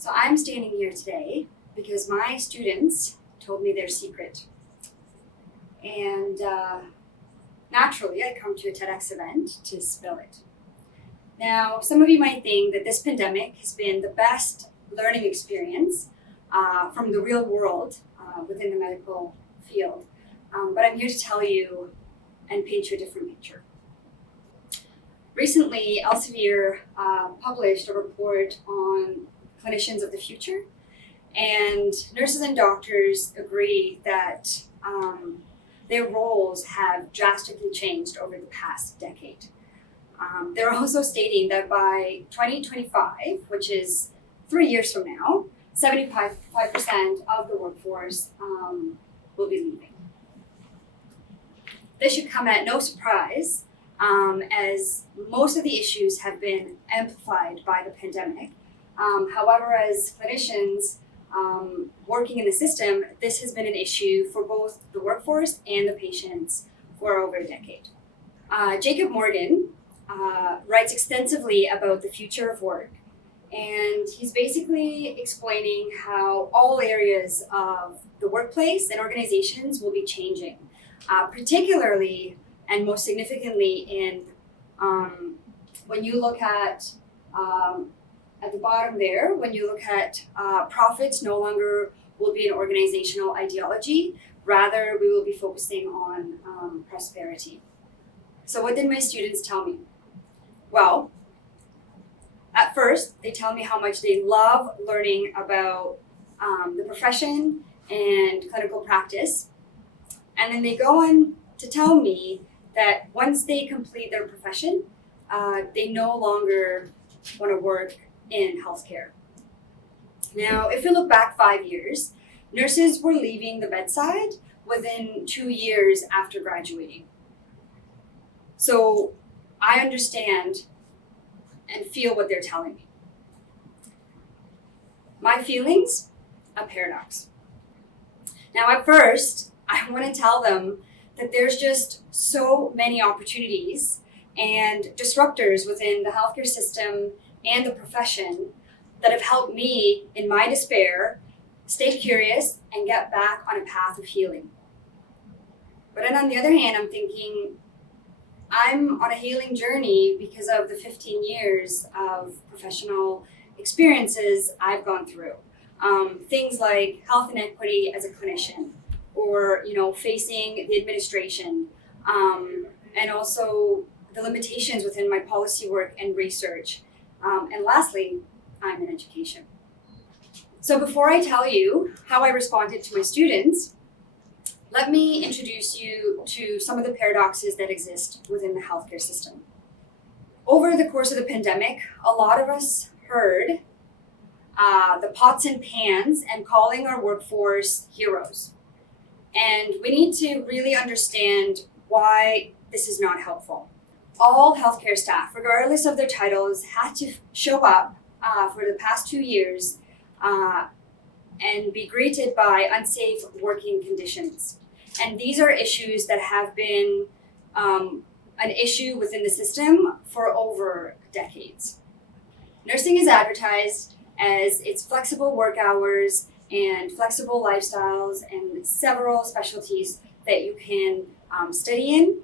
So I'm standing here today because my students told me their secret. And naturally, I come to a TEDx event to spill it. Now, some of you might think that this pandemic has been the best learning experience from the real world within the medical field. But I'm here to tell you and paint you a different picture. Recently, Elsevier published a report on clinicians of the future, and nurses and doctors agree that their roles have drastically changed over the past decade. They're also stating that by 2025, which is 3 years from now, 75% of the workforce will be leaving. This should come at no surprise, as most of the issues have been amplified by the pandemic. However, as clinicians working in the system, this has been an issue for both the workforce and the patients for over a decade. Jacob Morgan writes extensively about the future of work, and he's basically explaining how all areas of the workplace and organizations will be changing, particularly and most significantly in when you look at the bottom there, when you look at profits no longer will be an organizational ideology, rather we will be focusing on prosperity. So what did my students tell me? Well, at first they tell me how much they love learning about the profession and clinical practice, and then they go on to tell me that once they complete their profession, they no longer want to work in healthcare. Now, if you look back 5 years, nurses were leaving the bedside within 2 years after graduating. So I understand and feel what they're telling me. My feelings, a paradox. Now, at first, I want to tell them that there's just so many opportunities and disruptors within the healthcare system and the profession that have helped me in my despair stay curious and get back on a path of healing. But then on the other hand, I'm thinking I'm on a healing journey because of the 15 years of professional experiences I've gone through. Things like health inequity as a clinician, or facing the administration, and also the limitations within my policy work and research. And lastly, I'm in education. So before I tell you how I responded to my students, let me introduce you to some of the paradoxes that exist within the healthcare system. Over the course of the pandemic, a lot of us heard the pots and pans and calling our workforce heroes. And we need to really understand why this is not helpful. All healthcare staff, regardless of their titles, had to show up for the past 2 years and be greeted by unsafe working conditions. And these are issues that have been an issue within the system for over decades. Nursing is advertised as its flexible work hours and flexible lifestyles and several specialties that you can study in,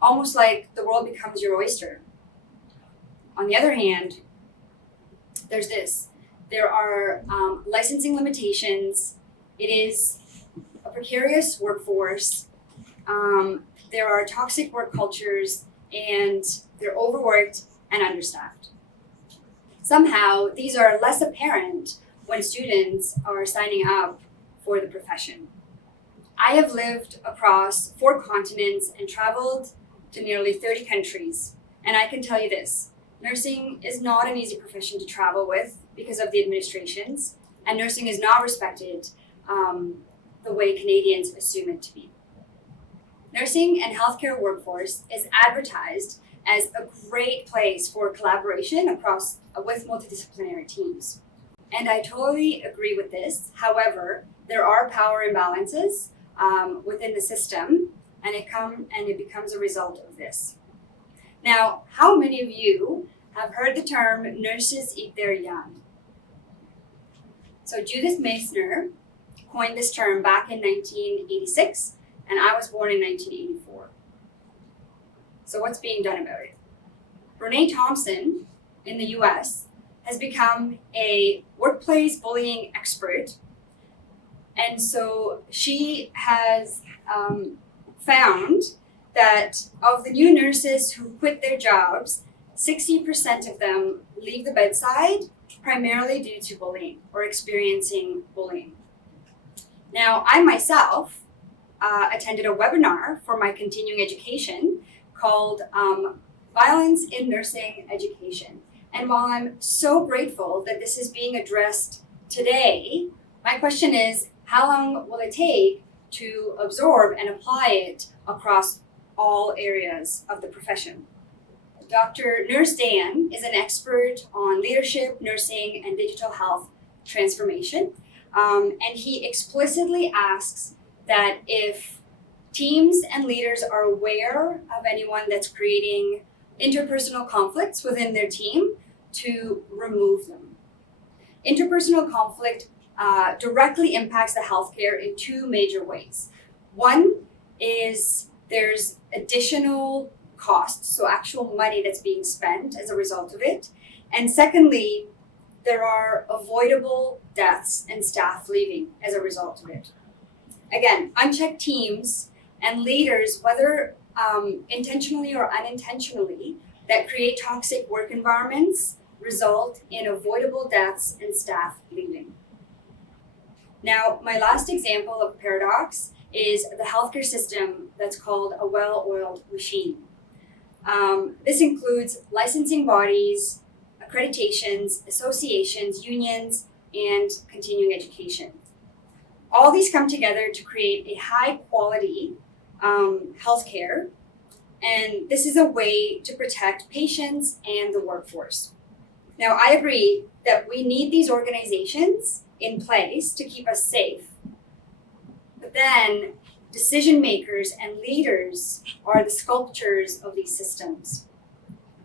almost like the world becomes your oyster. On the other hand, there's this. There are licensing limitations. It is a precarious workforce. There are toxic work cultures, and they're overworked and understaffed. Somehow, these are less apparent when students are signing up for the profession. I have lived across 4 continents and traveled to nearly 30 countries, and I can tell you this: nursing is not an easy profession to travel with because of the administrations, and nursing is not respected the way Canadians assume it to be. Nursing and healthcare workforce is advertised as a great place for collaboration with multidisciplinary teams. And I totally agree with this. However, there are power imbalances within the system, and it becomes a result of this. Now, how many of you have heard the term nurses eat their young? So Judith Meissner coined this term back in 1986, and I was born in 1984. So what's being done about it? Brene Thompson in the US has become a workplace bullying expert. And so she has found that of the new nurses who quit their jobs, 60% of them leave the bedside primarily due to bullying or experiencing bullying. Now, I myself attended a webinar for my continuing education called Violence in Nursing Education. And while I'm so grateful that this is being addressed today, my question is, how long will it take to absorb and apply it across all areas of the profession? Dr. Nurse Dan is an expert on leadership, nursing, and digital health transformation. And he explicitly asks that if teams and leaders are aware of anyone that's creating interpersonal conflicts within their team, to remove them. Interpersonal conflict directly impacts the healthcare in two major ways. One is there's additional costs, so actual money that's being spent as a result of it. And secondly, there are avoidable deaths and staff leaving as a result of it. Again, unchecked teams and leaders, whether intentionally or unintentionally, that create toxic work environments result in avoidable deaths and staff leaving. Now, my last example of paradox is the healthcare system that's called a well-oiled machine. This includes licensing bodies, accreditations, associations, unions, and continuing education. All these come together to create a high-quality healthcare, and this is a way to protect patients and the workforce. Now, I agree that we need these organizations in place to keep us safe, but then decision makers and leaders are the sculptors of these systems.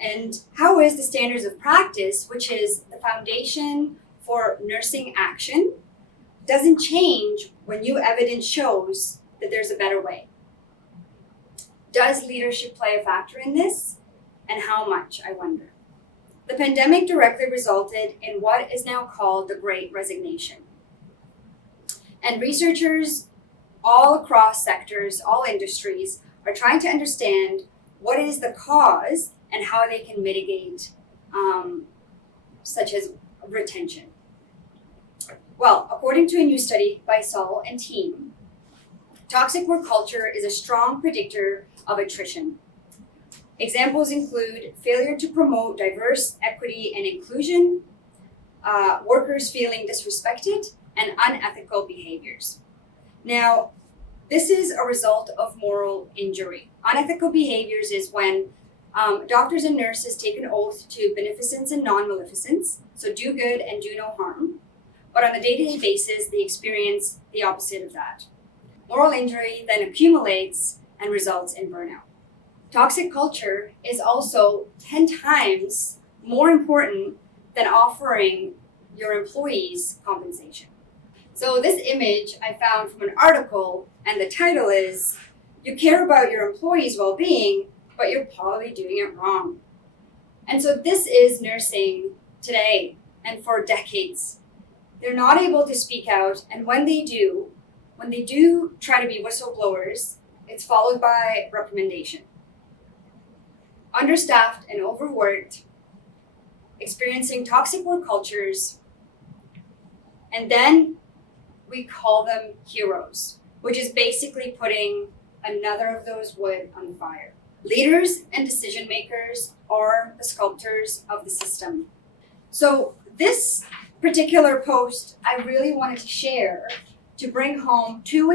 And how is the standards of practice, which is the foundation for nursing action, doesn't change when new evidence shows that there's a better way? Does leadership play a factor in this? And how much, I wonder? The pandemic directly resulted in what is now called the Great Resignation. And researchers all across sectors, all industries, are trying to understand what is the cause and how they can mitigate, such as retention. Well, according to a new study by Saul and team, toxic work culture is a strong predictor of attrition. Examples include failure to promote diverse, equity, and inclusion, workers feeling disrespected, and unethical behaviors. Now, this is a result of moral injury. Unethical behaviors is when doctors and nurses take an oath to beneficence and non-maleficence, so do good and do no harm, but on a day-to-day basis, they experience the opposite of that. Moral injury then accumulates and results in burnout. Toxic culture is also 10 times more important than offering your employees compensation. So this image I found from an article, and the title is, "You care about your employees' well-being, but you're probably doing it wrong." And so this is nursing today and for decades. They're not able to speak out, and when they do try to be whistleblowers, it's followed by reprimandation. Understaffed and overworked, experiencing toxic work cultures, and then we call them heroes, which is basically putting another of those wood on the fire. Leaders and decision makers are the sculptors of the system. So this particular post I really wanted to share to bring home two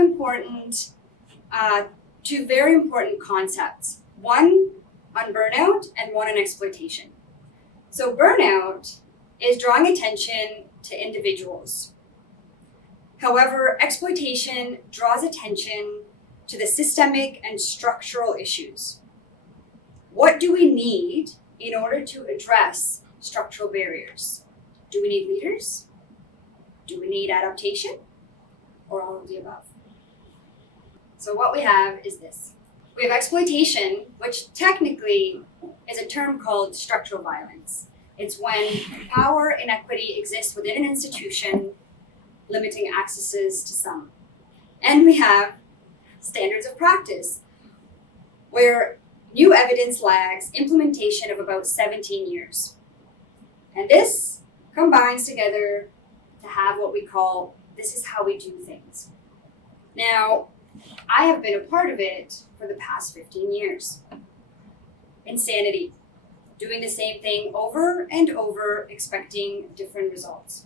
very important concepts. One on burnout and one on exploitation. So burnout is drawing attention to individuals. However, exploitation draws attention to the systemic and structural issues. What do we need in order to address structural barriers? Do we need leaders? Do we need adaptation or all of the above? So what we have is this. We have exploitation, which technically is a term called structural violence. It's when power inequity exists within an institution, limiting accesses to some. And we have standards of practice, where new evidence lags implementation of about 17 years. And this combines together to have what we call, this is how we do things. Now, I have been a part of it for the past 15 years. Insanity. Doing the same thing over and over, expecting different results.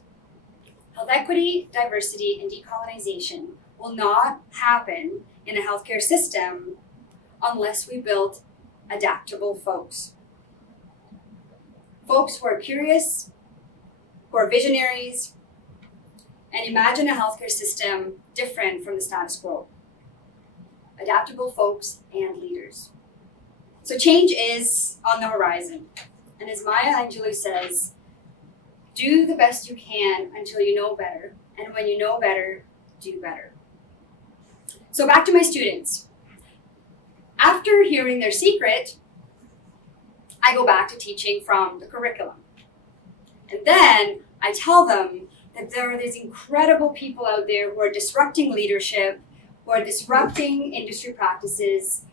Health equity, diversity, and decolonization will not happen in a healthcare system unless we build adaptable folks. Folks who are curious, who are visionaries, and imagine a healthcare system different from the status quo. Adaptable folks and leaders. So change is on the horizon. And as Maya Angelou says, do the best you can until you know better. And when you know better, do better. So back to my students. After hearing their secret, I go back to teaching from the curriculum. And then I tell them that there are these incredible people out there who are disrupting leadership, who are disrupting industry practices,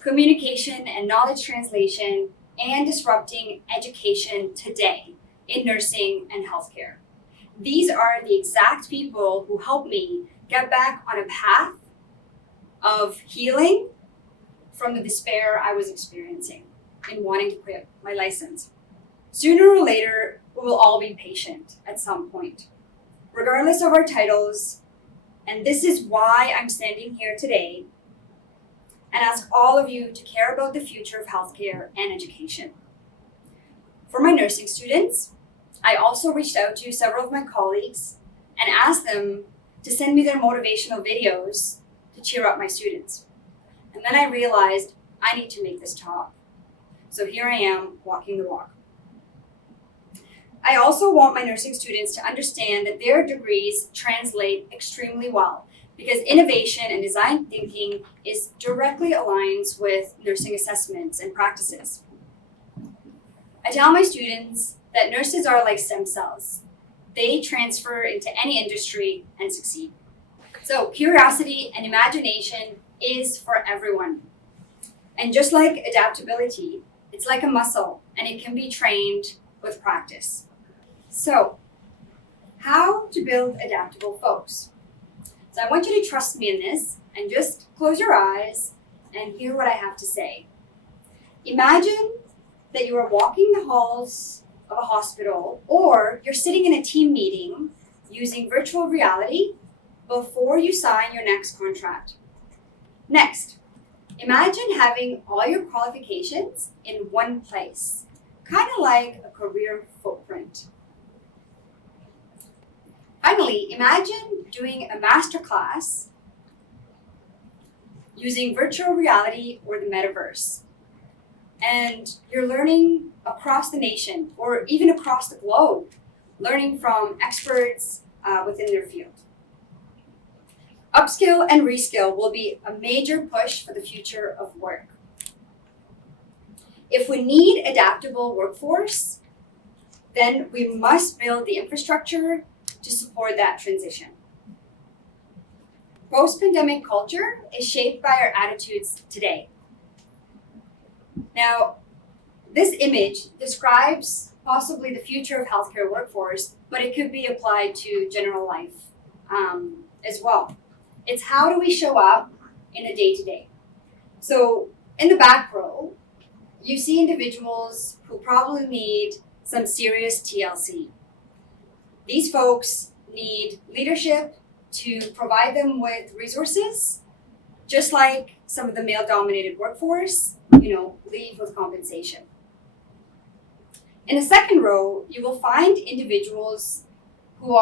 communication and knowledge translation, and disrupting education today in nursing and healthcare. These are the exact people who help me get back on a path of healing from the despair I was experiencing in wanting to quit my license. Sooner or later, we will all be patient at some point, regardless of our titles. And this is why I'm standing here today and ask all of you to care about the future of healthcare and education. For my nursing students, I also reached out to several of my colleagues and asked them to send me their motivational videos to cheer up my students. And then I realized I need to make this talk. So here I am, walking the walk. I also want my nursing students to understand that their degrees translate extremely well, because innovation and design thinking is directly aligns with nursing assessments and practices. I tell my students that nurses are like stem cells. They transfer into any industry and succeed. So curiosity and imagination is for everyone. And just like adaptability, it's like a muscle and it can be trained with practice. So, how to build adaptable folks? So I want you to trust me in this and just close your eyes and hear what I have to say. Imagine that you are walking the halls of a hospital, or you're sitting in a team meeting using virtual reality before you sign your next contract. Next, imagine having all your qualifications in one place, kind of like a career footprint. Finally, imagine doing a masterclass using virtual reality or the metaverse. And you're learning across the nation or even across the globe, learning from experts within their field. Upskill and reskill will be a major push for the future of work. If we need adaptable workforce, then we must build the infrastructure to support that transition. Post-pandemic culture is shaped by our attitudes today. Now, this image describes possibly the future of healthcare workforce, but it could be applied to general life as well. It's how do we show up in a day-to-day. So in the back row, you see individuals who probably need some serious TLC. These folks need leadership to provide them with resources, just like some of the male-dominated workforce, leave with compensation. In the second row, you will find individuals who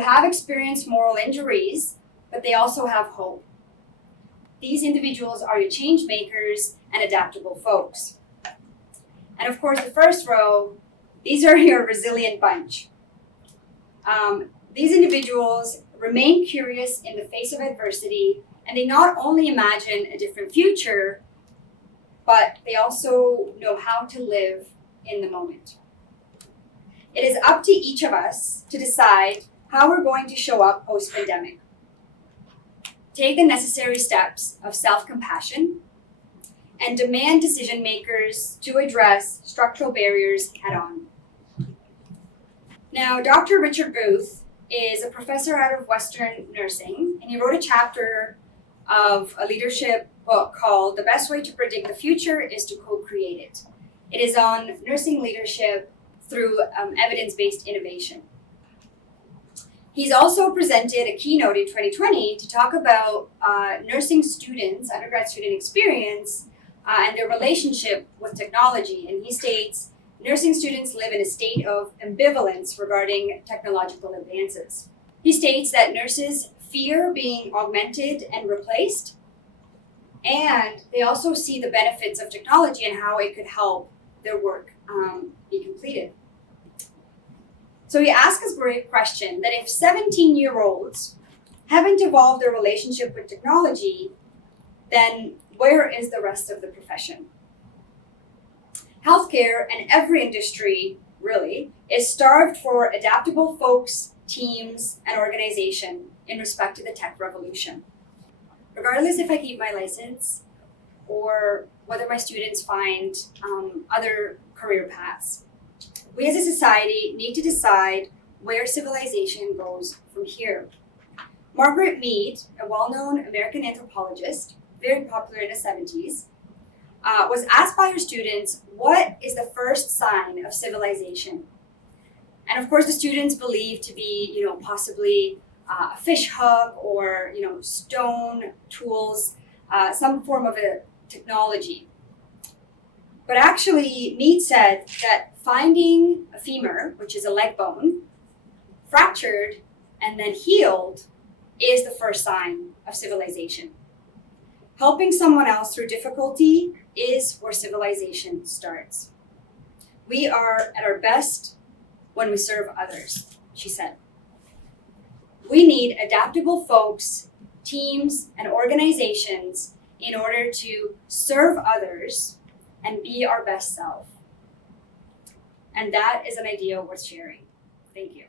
have experienced moral injuries, but they also have hope. These individuals are your change makers and adaptable folks. And of course, the first row, these are your resilient bunch. These individuals remain curious in the face of adversity, and they not only imagine a different future, but they also know how to live in the moment. It is up to each of us to decide how we're going to show up post-pandemic. Take the necessary steps of self-compassion and demand decision makers to address structural barriers head-on. Now, Dr. Richard Booth is a professor out of Western nursing, and he wrote a chapter of a leadership book called The Best Way to Predict the Future is to Co-Create It. It is on nursing leadership through evidence-based innovation. He's also presented a keynote in 2020 to talk about nursing students, undergrad student experience, and their relationship with technology. And he states, nursing students live in a state of ambivalence regarding technological advances. He states that nurses fear being augmented and replaced, and they also see the benefits of technology and how it could help their work be completed. So he asks us a great question, that if 17-year-olds haven't evolved their relationship with technology, then where is the rest of the profession? Healthcare and every industry, really, is starved for adaptable folks, teams, and organization in respect to the tech revolution. Regardless if I keep my license or whether my students find other career paths, we as a society need to decide where civilization goes from here. Margaret Mead, a well-known American anthropologist, very popular in the 70s, was asked by her students, what is the first sign of civilization? And of course, the students believed to be, possibly a fish hook or, stone tools, some form of a technology. But actually, Mead said that finding a femur, which is a leg bone, fractured and then healed is the first sign of civilization. Helping someone else through difficulty is where civilization starts. We are at our best when we serve others, she said. We need adaptable folks, teams, and organizations in order to serve others and be our best self. And that is an idea worth sharing. Thank you.